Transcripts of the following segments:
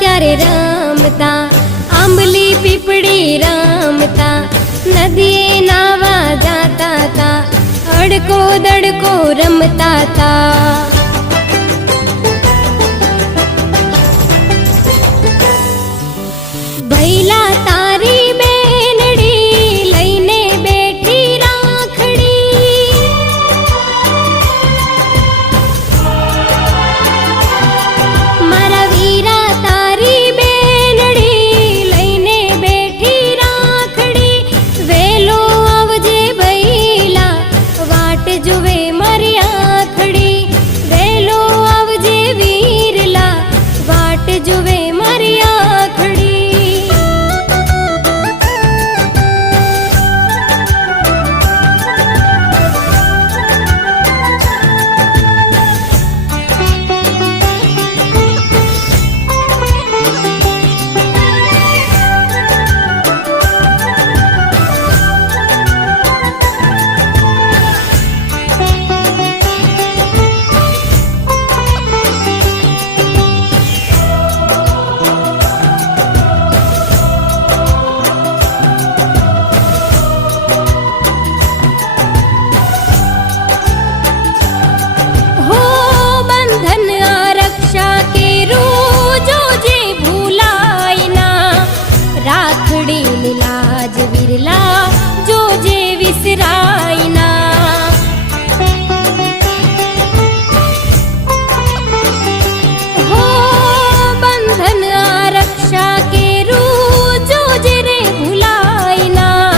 ત્યારે રમતા, આંબલી પીપળી રમતા, નદીએ નાવા જાતા તા, અડકો દડકો રમતા તા. ભૈલા તારી બેનડી લઈને બેઠી રાખડી, મારા વીરા તારી બેનડી લઈને બેઠી રાખડી. વેલો આવજે ભૈલા વાટ જુએ મારી આખડી, વેલો આવજે વીરલા વાટ જુએ મારી આખડી. લાજ વિરલા જોજે વિસરાય ના, હો બંધન આ રક્ષા કેરું જોજે રે ભૂલાય ના.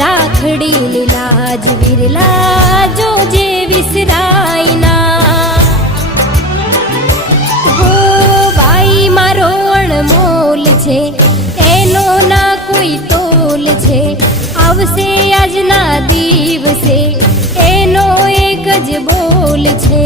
રાખડી લાજ વિરલા જોજે વિસરાય ના. હો ભાઈ મારો અણમોલ છે, એનો ના કોઈ તોલ છે. આવશે આજના દિવસે એનો એક જ બોલ છે.